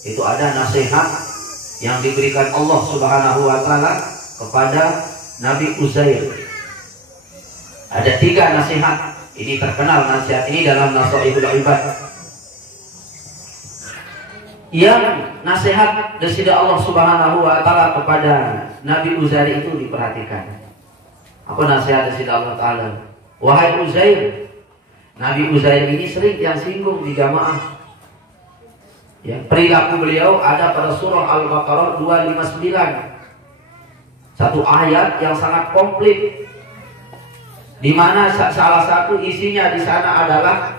Itu ada nasihat yang diberikan Allah Subhanahu wa taala kepada Nabi Uzair. Ada 3 nasihat. Ini terkenal nasihat ini dalam Nasaihul Ibad. Yang nasihat dari Allah Subhanahu wa taala kepada Nabi Uzair itu diperhatikan. Apa nasihat dari Allah taala? Wahai Uzair, Nabi Uzair ini sering yang singgung di jamaah. Ya, perilaku beliau ada pada surah Al-Baqarah 259. Satu ayat yang sangat komplit, di mana salah satu isinya di sana adalah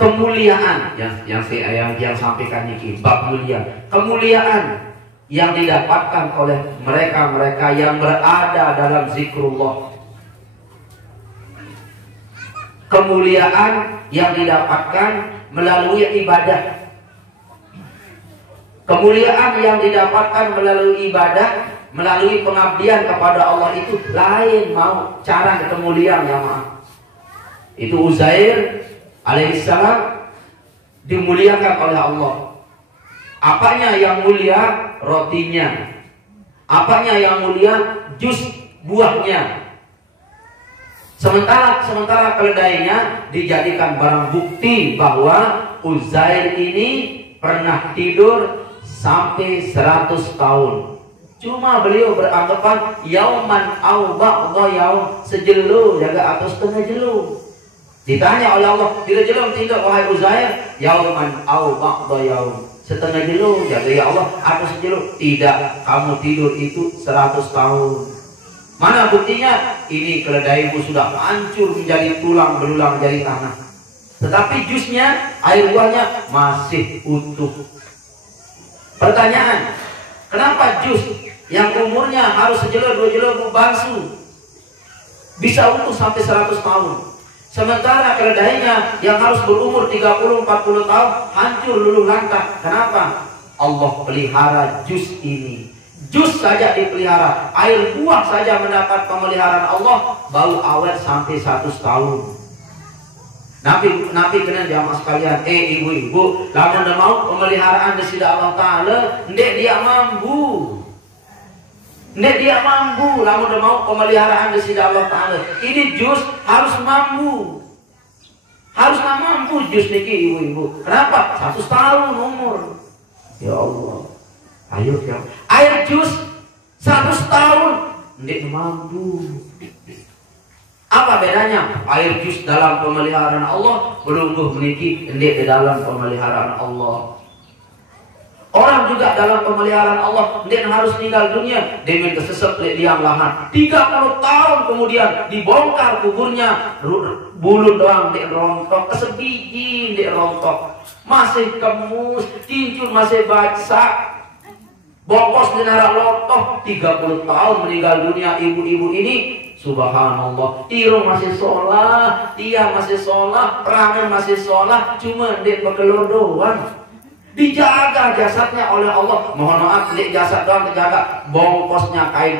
kemuliaan yang sampaikan ini, bab mulia, kemuliaan yang didapatkan oleh mereka-mereka yang berada dalam zikrullah. Kemuliaan yang didapatkan melalui ibadah. Kemuliaan yang didapatkan melalui ibadah, melalui pengabdian kepada Allah itu lain mau cara kemuliaan ya maaf. Itu Uzair alaihissalam dimuliakan oleh Allah. Apanya yang mulia? Rotinya. Apanya yang mulia? Jus buahnya. Sementara keledainya dijadikan barang bukti bahwa Uzair ini pernah tidur sampai 100 tahun. Cuma beliau beranggapan yauman au ba'dha yaum, sejelo jaga atau setengah jelo. Ditanya oleh Allah, bila jelo tidak wahai Uzair? Yauman au ba'dha yaum, setengah jelo jaga ya Allah atau sejelo? Tidak, kamu tidur itu 100 tahun. Mana buktinya? Ini keledaimu sudah hancur menjadi tulang belulang menjadi tanah. Tetapi jusnya, air buahnya masih utuh. Pertanyaan, kenapa jus yang umurnya harus sejelo 2 jelo bangsu bisa utuh sampai 100 tahun? Sementara keledainya yang harus berumur 30-40 tahun hancur luluh lantak. Kenapa? Allah pelihara jus ini. Jus saja dipelihara, air buah saja mendapat pemeliharaan Allah, bau awet sampai 100 tahun. Nabi kena jamaah sekalian, ibu-ibu, lamun mau pemeliharaan dari Allah Ta'ala, ndek dia mampu. Ndek dia mampu, lamun mau pemeliharaan dari Allah Ta'ala. Ini jus harus mampu. Harus mampu jus niki ibu-ibu. Kenapa? 100 tahun umur. Ya Allah. Ayo ya. Air jus 100 tahun ndek mampu. Apa bedanya air jus dalam pemeliharaan Allah belum meniki ndek di dalam pemeliharaan Allah? Orang juga dalam pemeliharaan Allah ndek harus tinggal dunia demi kesesat di liang lahan 30 tahun kemudian dibongkar kuburnya, bulu doang ndek rontok, kesebiji ndek rontok, masih kemus, cincun masih baca. Bongkos di neraka lotoh 30 tahun meninggal dunia ibu-ibu ini. Subhanallah, irung masih sholat, dia masih sholat, perangan masih sholat, cuma dia bekelur doang. Dijaga jasadnya oleh Allah. Mohon maaf, dia jasad doang dijaga, bongkosnya kain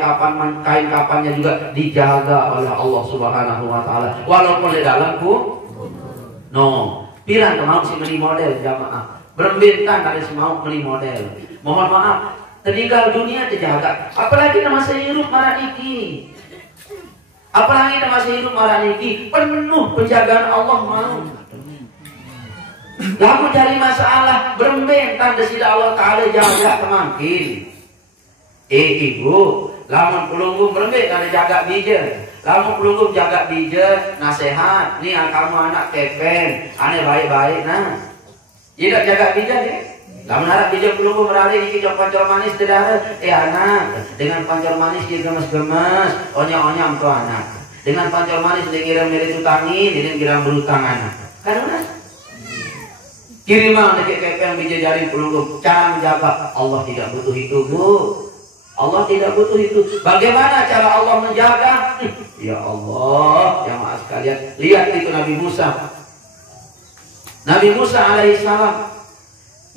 kapannya juga dijaga oleh Allah Subhanahu wa taala. Walaupun di dalamku pirang mau si meni model jamaah. Berbintang kali semau meni model. Mohon maaf, meninggal dunia dijaga. Apalagi masih hidup marah iki. Apalagi masih hidup marah iki, penuh penjagaan Allah mau. Lalu cari masalah berembentang dari Allah Ta'ala jaga kemakin. Ibu, lamun pelunggung berembentang jaga bija. Lamun pelunggung jaga bija, nasihat. Nih kamu anak kepen, aneh baik-baik nah. Tidak jaga bija deh. Lamun harap bijak pelunggu merari iki pancor manis tidak anak dengan pancor manis dia gemes-gemes onya-onya untuk anak dengan pancor manis dia ngirim-ngirim utangi dia ngirim berutang anak karena kiriman dek yang bijak jari pelunggu cara menjaga. Allah tidak butuh itu bu, Allah tidak butuh itu. Bagaimana cara Allah menjaga? Ya Allah yang maha sekalian, lihat itu Nabi Musa alaihissalam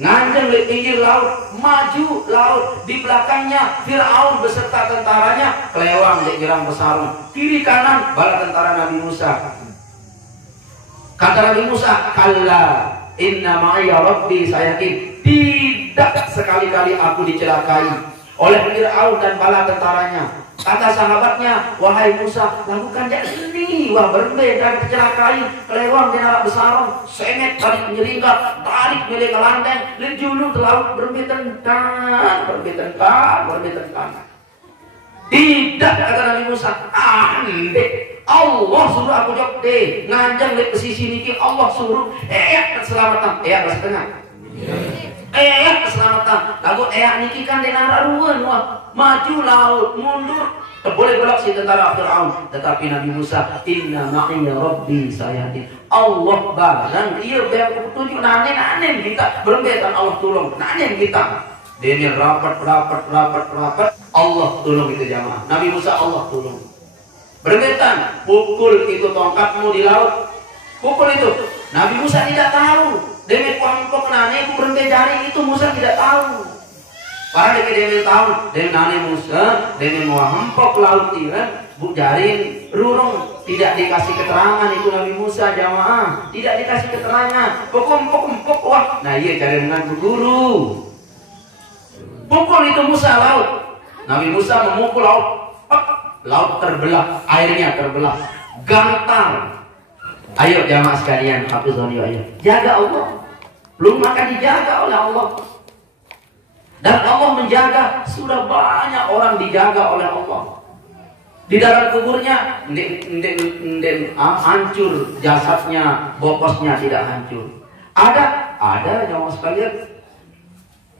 nganjeng di pinggir laut, maju laut, di belakangnya Fir'aun beserta tentaranya kelewang di girang besarung, kiri kanan bala tentara Nabi Musa. Kata Nabi Musa, kalla inna ma'aya rabbi, saya yakin tidak sekali-kali aku dicelakai oleh Fir'aun dan bala tentaranya. Kata sahabatnya, wahai Musa, lakukan dia ini, wah berbe dan kecelakai, kelewang di narak besar, semet tarik menyeringkat, tarik milik kelanteng, lejulu terlalu berbe tentang. Tidak, kata Nabi Musa, ande, Allah suruh aku jawab deh, nganjang deh ke sisi niki, Allah suruh, keselamatan, bahasa tengah. Keselamatan. Lagu niki kan di narak ruwen, wah. Maju laut, mundur, boleh belok si tentara Fir'aun. Tetapi Nabi Musa, inna ma'iya rabbi sayadin. Allah barang dia biar petunjuk nanen kita berbetan Allah tolong nanen kita. Dia rapat. Allah tolong itu jamaah. Nabi Musa Allah tolong. Berbetan, pukul itu tongkatmu di laut. Pukul itu. Nabi Musa tidak tahu. Demi kuampok nane ku berbe jari itu Musa tidak tahu. Para demi tahu, demi nane Musa, demi mau hempok laut kan, bu jarin rurung tidak dikasih keterangan itu Nabi Musa jamaah, tidak dikasih keterangan, pokok wah, nah iya cari dengan guru, pukul itu Musa laut, Nabi Musa memukul laut terbelah, airnya terbelah, gantar, ayo jamaah sekalian, hafizani ayo, jaga Allah, belum makan dijaga oleh Allah. Dan Allah menjaga, sudah banyak orang dijaga oleh Allah. Di dalam kuburnya, hancur jasadnya, bokosnya tidak hancur. Ada jamaah sekalian.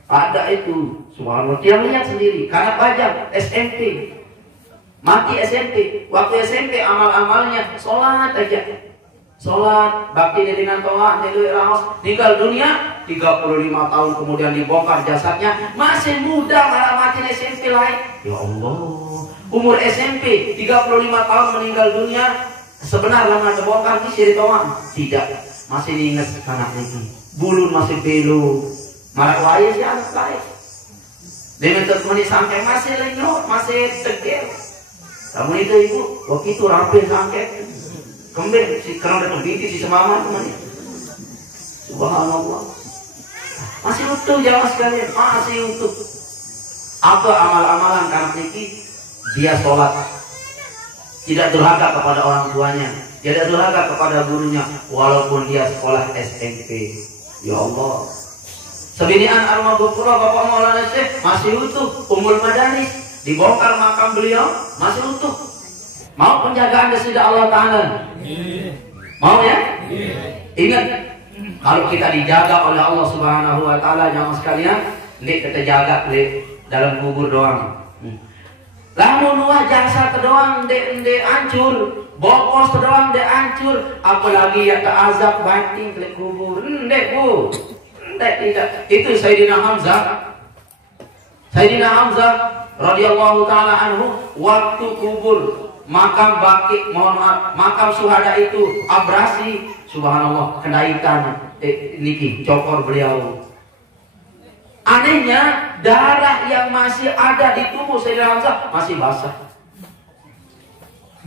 Ada itu, subhanallah. Dia lihat sendiri, karena pajak SMP. Mati SMP. Waktu SMP amal-amalnya, sholat aja. Sholat, bakti dengan toa, tinggal dunia 35 tahun kemudian dibongkar jasadnya, masih muda malah mati SMP lain. Ya Allah, umur SMP 35 tahun meninggal dunia, sebenarnya nggak dibongkar di siri toa. Tidak, masih diingat anak ini. Bulu masih belu, malah wajah si anak lain. Dengan terus sampai masih lenyok, masih tegel. Kamu itu ibu, waktu itu rapi sampai. Kembali si kerang dan binti si semama teman. Subhanallah. Masih utuh jamaah sekalian, masih utuh. Apa amal-amalan karena ini dia sholat, tidak durhaka kepada orang tuanya, tidak durhaka kepada gurunya, walaupun dia sekolah SMP. Ya Allah. Sebinian Al-Maghfurah Bapak Maulana Syekh masih utuh, Ummul Madaris dibongkar makam beliau masih utuh. Mau penjagaan dari Allah Ta'ala? Mau ya? Ingat, kalau kita dijaga oleh Allah Subhanahu Wa Ta'ala, jangan sekalian, kita jaga dalam kubur doang. Lamun nuah jasa doang de hancur, bokos doang de hancur, apalagi yang azab batin di kubur. Tidak. Itu Sayyidina Hamzah radhiyallahu taala anhu waktu kubur makam baki, mohon maaf, makam suhada itu abrasi, subhanallah, kenaikan niki cokor beliau. Anehnya darah yang masih ada di tubuh Sayyidina Hamzah masih basah.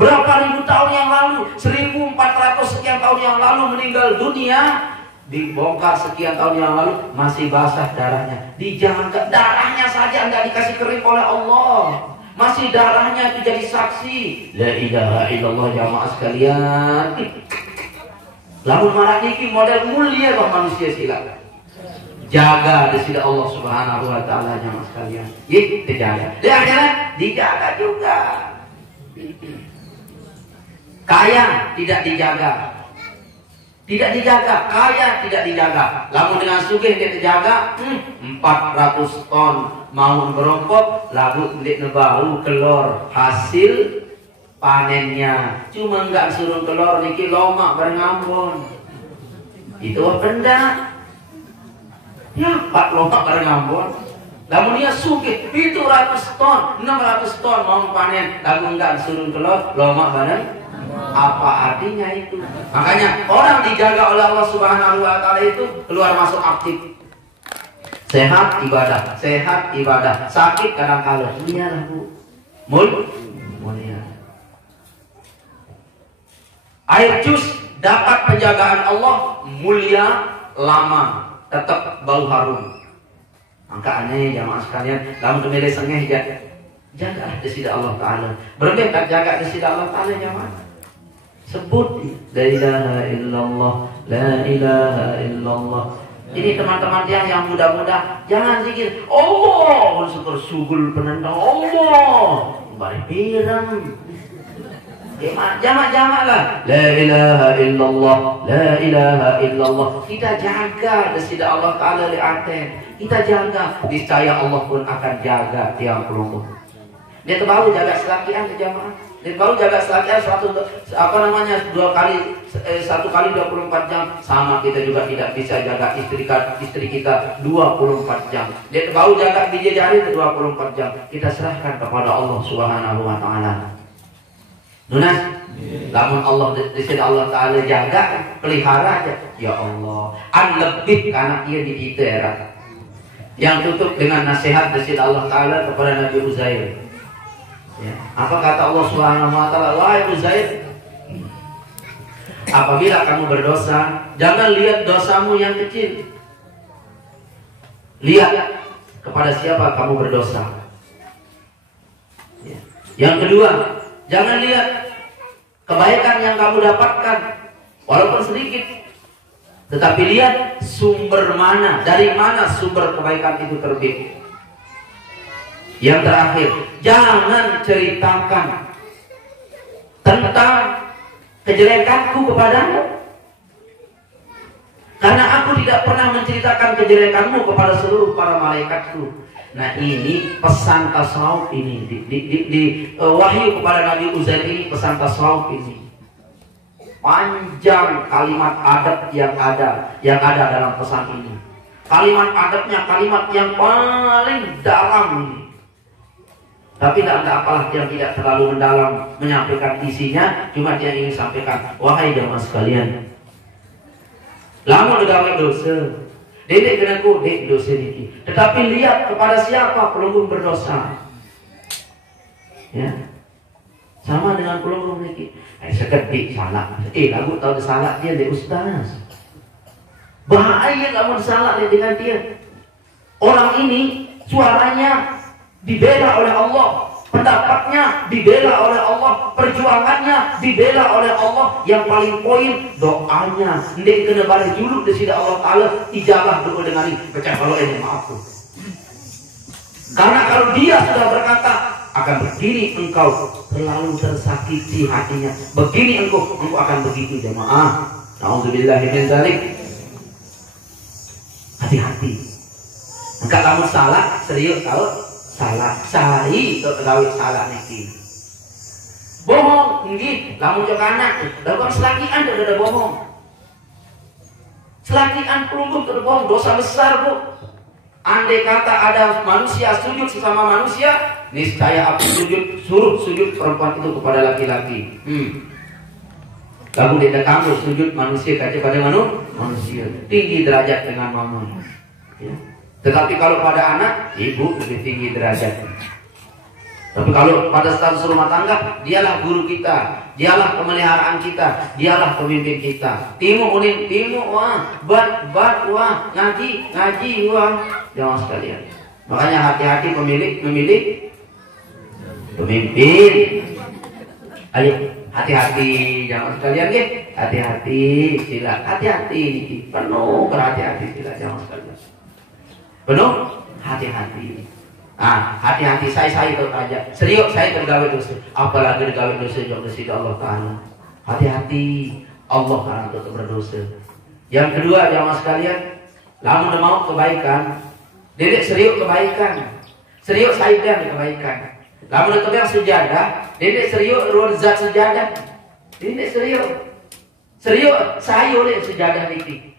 Berapa ribu tahun yang lalu, 1400 sekian tahun yang lalu meninggal dunia, dibongkar sekian tahun yang lalu masih basah darahnya. Dijaga darahnya saja nggak dikasih kering oleh Allah. Masih darahnya itu jadi saksi. La ilaha illallah jamaah sekalian. Lamun marah niki model mulia bang manusia silakan. Jaga di sisi Allah Subhanahu Wa Taala jamaah sekalian. Dijaga. Di akhirat dijaga juga. Kaya tidak dijaga. Tidak dijaga, kaya tidak dijaga. Lalu dengan sugih dia dijaga, 400 ton mau berongkok, lalu beli baru kelor hasil panennya. Cuma enggak suruh kelor niki lomak berngambon. Itu benda. Ya, 4 lomak berngambon. Lalu dia sugih 700 ton, 600 ton mau panen, lalu enggak suruh kelor lomak bareng. Apa artinya itu? Makanya orang dijaga oleh Allah Subhanahu Wa Taala itu keluar masuk aktif. Sehat ibadah, sakit kadang-kala mulia lah bu, mulia. Air jus dapat penjagaan Allah, mulia lama, tetap bau harum. Angka aneh jamaah sekalian, lamun kemele sengeh jaga desida Allah Ta'ala. Berbeda jaga desida Allah Ta'ala jamaah. Sebut la ilaha illallah, la ilaha illallah. Ini teman-teman yang muda-muda, jangan zikir Allah, syukur sugul penendang Allah. Bari pirang. Jamaah lah. La ilaha illallah, la ilaha illallah. Kita jaga desida Allah Ta'ala li aten. Kita jaga, niscaya Allah pun akan jaga tiang pelungguh. Dia baru jaga selakian jamaah. Dia baru jaga selakian satu kali 24 jam. Sama kita juga tidak bisa jaga istri kita 24 jam. Dia baru jaga biji jari 24 jam. Kita serahkan kepada Allah Subhanahu wa Ta'ala. Nunas, lamun Allah disini Allah Ta'ala jaga, pelihara aja. Ya Allah, lebih karena ia di kita era. Yang tutup dengan nasihat disini Allah Ta'ala kepada Nabi Uzair. Ya. Apa kata Allah Subhanahu wa Ta'ala? Wahai Uzair, apabila kamu berdosa, jangan lihat dosamu yang kecil. Lihat kepada siapa kamu berdosa. Ya. Yang kedua, jangan lihat kebaikan yang kamu dapatkan, walaupun sedikit, tetapi lihat sumber mana, dari mana sumber kebaikan itu terbit. Yang terakhir, jangan ceritakan tentang kejelekanku kepadamu, karena aku tidak pernah menceritakan kejelekanmu kepada seluruh para malaikatku. Nah, ini pesan tasawuf ini di wahyu kepada Nabi Uzair ini, pesan tasawuf ini. Panjang kalimat adab yang ada dalam pesan ini. Kalimat adabnya kalimat yang paling dalam ini. Tapi tidak ada apalah yang tidak terlalu mendalam menyampaikan isinya, cuma dia ingin sampaikan, wahai jamaah sekalian, lamun gawe dosa, dedek kenaku dek dosa niki. Tetapi lihat kepada siapa pelungguh berdosa. Ya. Sama dengan pelungguh niki. Sekedik salah. Lagu tahu salah dia dek ustaz. Bahaya lamun salah dengan dia. Orang ini suaranya dibela oleh Allah, pendapatnya dibela oleh Allah, perjuangannya dibela oleh Allah. Yang paling poin doanya, ndek kena balik juluk di sini Allah Ta'ala, ijabah doa dengan ini. Baca kalau ini maaf tuh. Karena kalau dia sudah berkata, akan begini engkau terlalu tersakiti hatinya, begini engkau akan begitu jemaah. Nauzubillahi min dzalik. Hati-hati. Engkau kamu salah, serius tahu? Salah, sahi tergawe salah niki. Bohong, nggih, lamun cok anak, lakukan selakian udah bohong. Selakian pelungguh terbohong, dosa besar bu. Andai kata ada manusia sujud sesama manusia, niscaya aku suruh sujud perempuan itu kepada laki-laki. Lalu dia kamu sujud manusia kepada manusia, tinggi derajat dengan mama. Ya. Tetapi kalau pada anak, ibu lebih tinggi derajat. Tapi kalau pada status rumah tangga, dialah guru kita, dialah pemeliharaan kita, dialah pemimpin kita. Timu unin, timu wah, bat wah, ngaji wah. Jangan sekalian. Makanya hati-hati memilih pemimpin. Ayo, hati-hati jangan sekalian nggih. Hati-hati, sila hati-hati, penuh berhati-hati sila jangan sekalian. Penuh hati-hati. Hati-hati saya itu aja. Serius saya tergawe dosa. Apalagi tergawe dosa jauh dari Allah Ta'ala. Hati-hati. Allah akan tetap berdosa. Yang kedua jamaah sekalian, lamun mau kebaikan, dedek serius kebaikan. Serius saya dan kebaikan. Lamun itu yang sujadah, dedek serius ruwet zat sujadah. Dedek serius. Serius saya oleh sujadah niki.